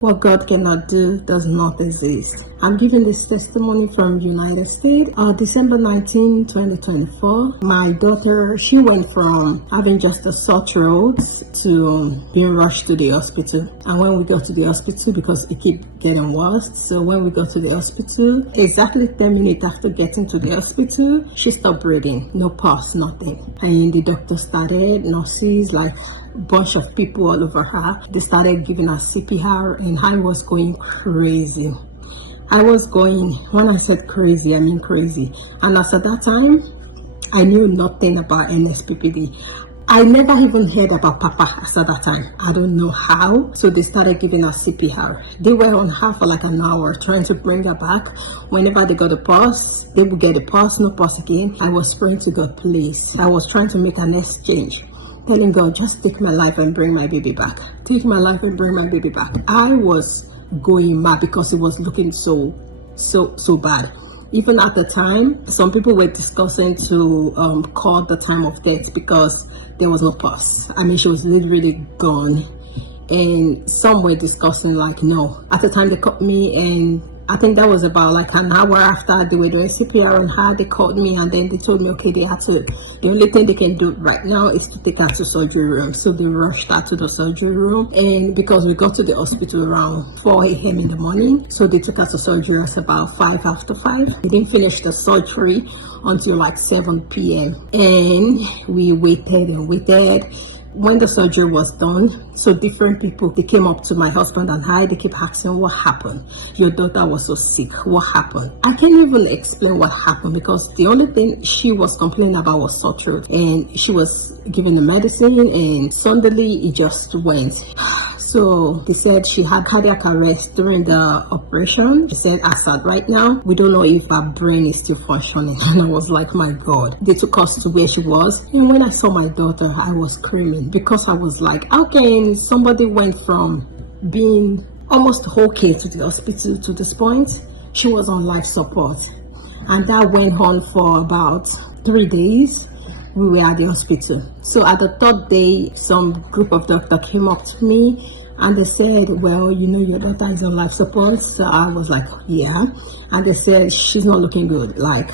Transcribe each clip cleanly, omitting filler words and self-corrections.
What God cannot do does not exist. I'm giving this testimony from United States. December 19, 2024. My daughter, she went from having just a sore throat to being rushed to the hospital. And when we got to the hospital, because it kept getting worse, so when we got to the hospital, exactly 10 minutes after getting to the hospital, she stopped breathing. No pulse, nothing. And the doctor started, nurses, like bunch of people all over her. They started giving her CPR and I was going crazy. When I said crazy, I mean crazy. And as at that time, I knew nothing about NSPPD. I never even heard about Papa as at that time. I don't know how. So they started giving her CPR. They were on her for like an hour trying to bring her back. Whenever they got a pulse, they would get a pulse, no pulse again. I was praying to God, please. I was trying to make an exchange, telling God, just take my life and bring my baby back. Take my life and bring my baby back. I was going mad because it was looking so bad. Even at the time, some people were discussing to call the time of death because there was no pulse. I mean, she was literally gone. And some were discussing like, no. At the time they called me, and I think that was about like an hour after they were doing CPR on her. They called me and then they told me, okay, the only thing they can do right now is to take her to surgery room. So they rushed her to the surgery room, and because we got to the hospital around 4 a.m. in the morning, so they took her to surgery at about 5 after 5. We didn't finish the surgery until like 7 p.m. and we waited and waited. When the surgery was done, so different people, they came up to my husband and I, they kept asking, what happened? Your daughter was so sick, what happened? I can't even explain what happened because the only thing she was complaining about was sore throat, and she was given the medicine and suddenly it just went. So they said she had cardiac arrest during the operation. She said, as at right now, we don't know if her brain is still functioning. And I was like, my God. They took us to where she was. And when I saw my daughter, I was screaming because I was like, how can somebody went from being almost okay to the hospital to this point? She was on life support. And that went on for about 3 days. We were at the hospital. So at the third day, some group of doctors came up to me and they said, well, you know, your daughter is on life support. So I was like, yeah. And they said, she's not looking good. Like,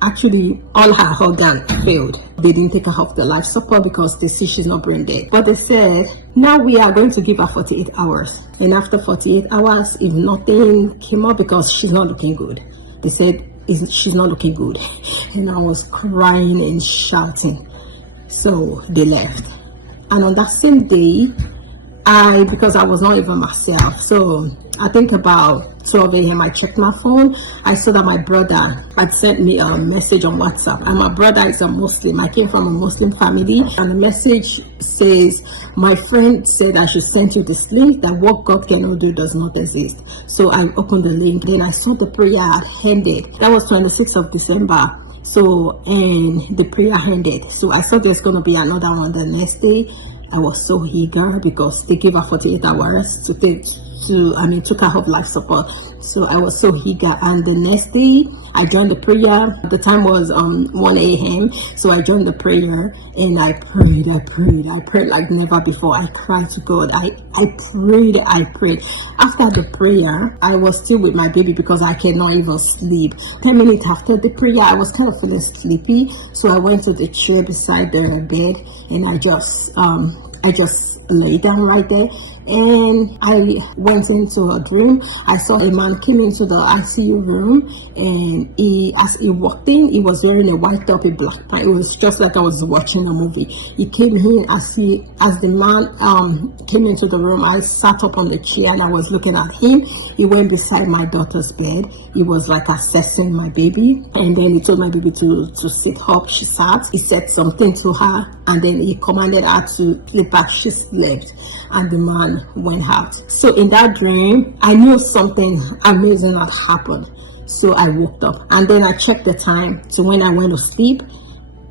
actually, all her organs failed. They didn't take her off the life support because they see she's not brain dead. But they said, now we are going to give her 48 hours. And after 48 hours, if nothing came up, because she's not looking good, they said, she's not looking good. And I was crying and shouting. So they left. And on that same day, because I was not even myself, so I think about 12 a.m. I checked my phone. I saw that my brother had sent me a message on WhatsApp, and my brother is a Muslim. I came from a Muslim family, and the message says, my friend said I should send you this link, that what God cannot do does not exist. So I opened the link, then I saw the prayer had ended. That was 26th of December. So, and the prayer ended. So I thought there's going to be another one the next day. I was so eager because they gave her 48 hours took her off life support. So I was so eager, and the next day I joined the prayer. The time was 1 a.m. So I joined the prayer and I prayed like never before. I cried to God. I prayed. After the prayer, I was still with my baby because I cannot even sleep. 10 minutes after the prayer, I was kind of feeling sleepy. So I went to the chair beside the bed and I just lay down right there, and I went into a dream. I saw a man came into the ICU room, and as he walked in, he was wearing a white top, a black pant. It was just like I was watching a movie. He came in as the man came into the room. I sat up on the chair and I was looking at him. He went beside my daughter's bed. He was like assessing my baby, and then he told my baby to sit up. She sat. He said something to her, and then he commanded her to sleep back. She slept, and the man went out. So in that dream, I knew something amazing had happened. So I woke up, and then I checked the time to when I went to sleep.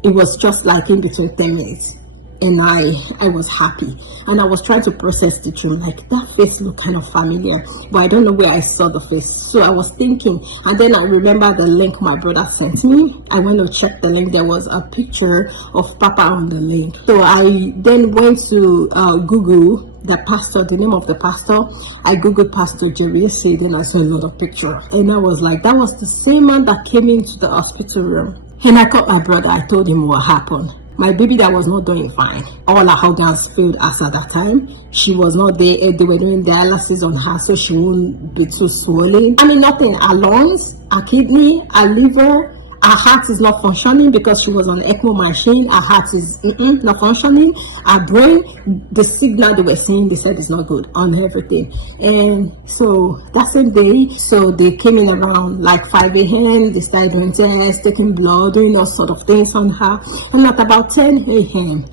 It was just like in between 10 minutes. And I was happy, and I was trying to process the dream, like that face looked kind of familiar, but I don't know where I saw the face. So I was thinking, and then I remember the link my brother sent me. I went to check the link. There was a picture of Papa on the link. So I then went to Google the pastor, the name of the pastor. I googled Pastor Jerry Said, and I saw a lot of pictures. And I was like, that was the same man that came into the hospital room. And I called my brother. I told him what happened. My baby that was not doing fine. All her organs failed us at that time. She was not there. They were doing dialysis on her so she won't be too swollen. I mean, nothing. Her lungs, her kidney, her liver, her heart is not functioning because she was on ECMO machine. Her heart is not functioning. Her brain, the signal they were seeing, they said it's not good on everything. And so that same day, so they came in around like 5 a.m. They started doing tests, taking blood, doing all sort of things on her. And at about 10 a.m.,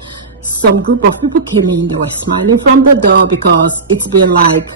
some group of people came in. They were smiling from the door because it's been like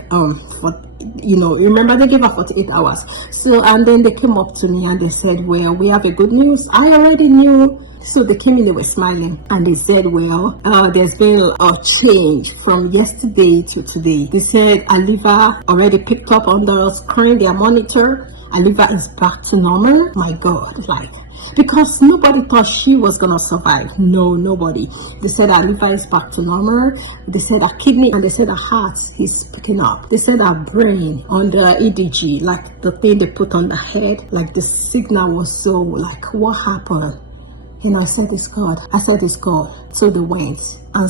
remember they gave her 48 hours. So, and then they came up to me and they said, well, we have a good news. I already knew. So they came in, they were smiling, and they said, well, there's been a change from yesterday to today. They said her liver already picked up on the screen, their monitor. Her liver is back to normal. My God, like, because nobody thought she was gonna survive. No, nobody. They said her liver is back to normal. They said her kidney, and they said her heart is picking up. They said her brain on the EDG, like the thing they put on the head, like the signal was so like, what happened? And I said, it's God. I said, it's God. So they went. And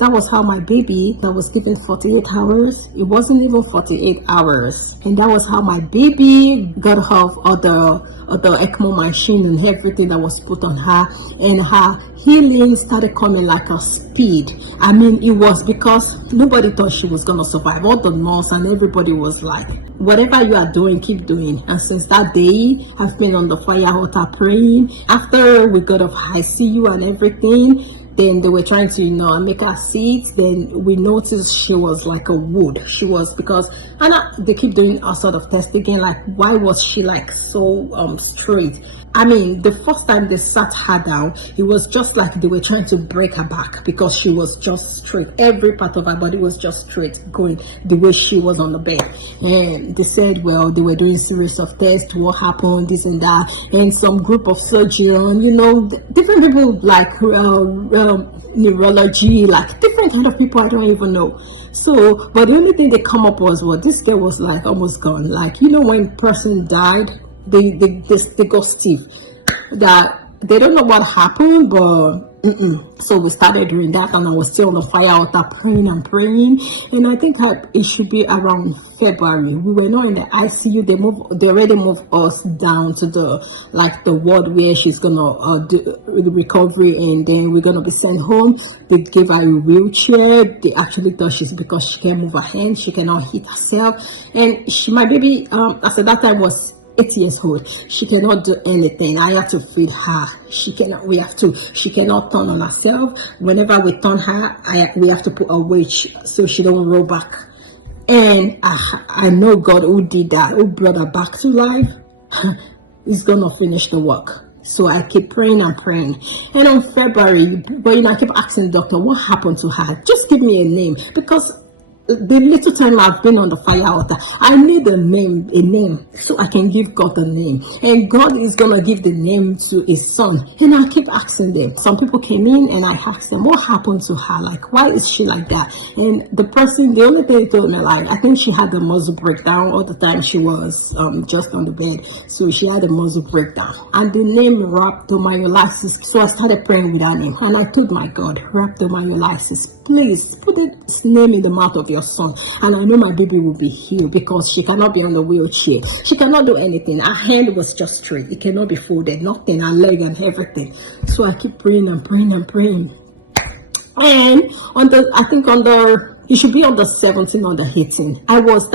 that was how my baby, that was given 48 hours. It wasn't even 48 hours. And that was how my baby got off of the ECMO machine and everything that was put on her. And her healing started coming like a speed. I mean, it was because nobody thought she was going to survive. All the nurse and everybody was like, whatever you are doing, keep doing. And since that day, I've been on the fire altar praying. After we got off ICU and everything, then they were trying to, make her sit. Then we noticed she was like a wood. She was, because, and they keep doing a sort of test again, like, why was she like so straight? I mean, the first time they sat her down, it was just like they were trying to break her back because she was just straight. Every part of her body was just straight, going the way she was on the bed. And they said, well, they were doing a series of tests, what happened, this and that. And some group of surgeons, different people like neurology, like different kind of people, I don't even know. So, but the only thing they come up was, well, this girl was like almost gone. Like, when person died, they go stiff, that they don't know what happened, but so we started doing that, and I was still on the fire altar praying, and I think it should be around February. We were not in the ICU. They already moved us down to the ward where she's gonna do the recovery, and then we're gonna be sent home. They gave her a wheelchair. They actually thought because she can't move her hand, she cannot hit herself, and my baby after that time was 8 years old. She cannot do anything. I have to feed her. She cannot turn on herself. Whenever we turn her, we have to put a weight so she don't roll back. And I know God who did that, who brought her back to life, is gonna finish the work. So I keep praying and praying. And on February, I keep asking the doctor, what happened to her? Just give me a name, because the little time I've been on the fire altar, I need a name, so I can give God the name. And God is going to give the name to his son. And I keep asking them. Some people came in and I asked them, what happened to her? Like, why is she like that? And the only thing they told me, like, I think she had a muscle breakdown all the time she was just on the bed. So she had a muscle breakdown. And the name rhabdomyolysis. So I started praying with that name. And I told my God, rhabdomyolysis, please put this name in the mouth of your son, and I know my baby will be healed, because she cannot be on the wheelchair. She cannot do anything. Her hand was just straight. It cannot be folded. Nothing. Her leg and everything. So I keep praying and praying and praying. And it should be on the 17th or the 18th. I was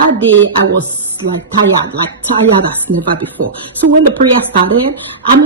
like tired as never before. So when the prayer started,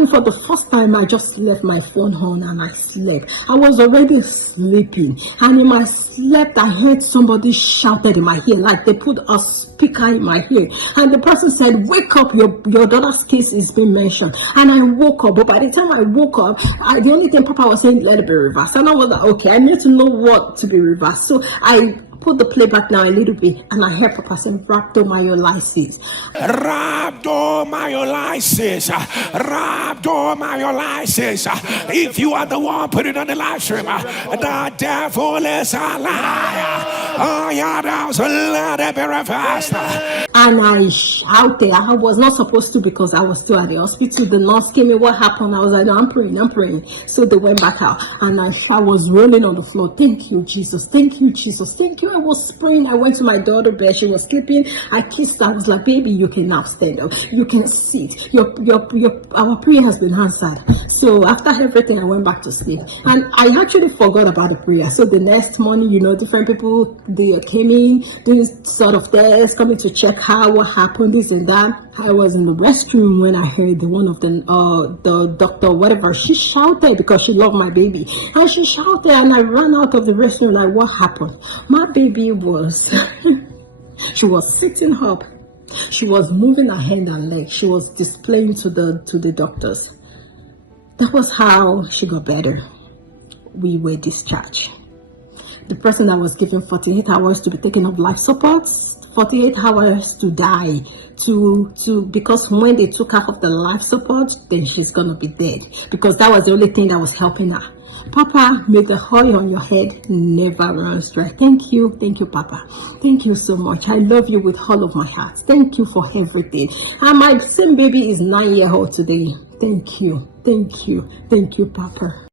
for the first time, I just left my phone on and I slept. I was already sleeping. And in my slept, I heard somebody shouted in my ear, like they put a speaker in my ear. And the person said, wake up, your daughter's case is being mentioned. And I woke up. But by the time I woke up, the only thing Papa was saying, let it be reversed. And I was like, okay, I need to know what to be reversed. So I put the playback now a little bit, and I heard Papa say rhabdomyolysis. Rhabdomyolysis. Rhabdomyolysis. If you are the one, put it on the live stream. The devil is a liar. Oh, yeah, that's let it be reversed. And I shouted. I was not supposed to because I was still at the hospital. The nurse came in. What happened? I was like, no, I'm praying. So they went back out. And I was rolling on the floor. Thank you, Jesus. Thank you, Jesus. Thank you. I was praying. I went to my daughter's bed. She was sleeping. I kissed her. I was like, baby, you can now stand up. You can sit. Our prayer has been answered. So after everything, I went back to sleep. And I actually forgot about the prayer. So the next morning, different people, they came in, doing sort of tests, coming to check what happened, this and that. I was in the restroom when I heard one of the doctor, whatever, she shouted because she loved my baby. And she shouted and I ran out of the restroom like, what happened? My baby was, she was sitting up. She was moving her hand and leg. She was displaying to the doctors. That was how she got better. We were discharged. The person that was given 48 hours to be taken off life support, 48 hours to die, because when they took her off the life support, then she's gonna be dead, because that was the only thing that was helping her. Papa, may the oil on your head never runs dry. Thank you, Papa. Thank you so much. I love you with all of my heart. Thank you for everything. And my same baby is 9 years old today. Thank you, Papa.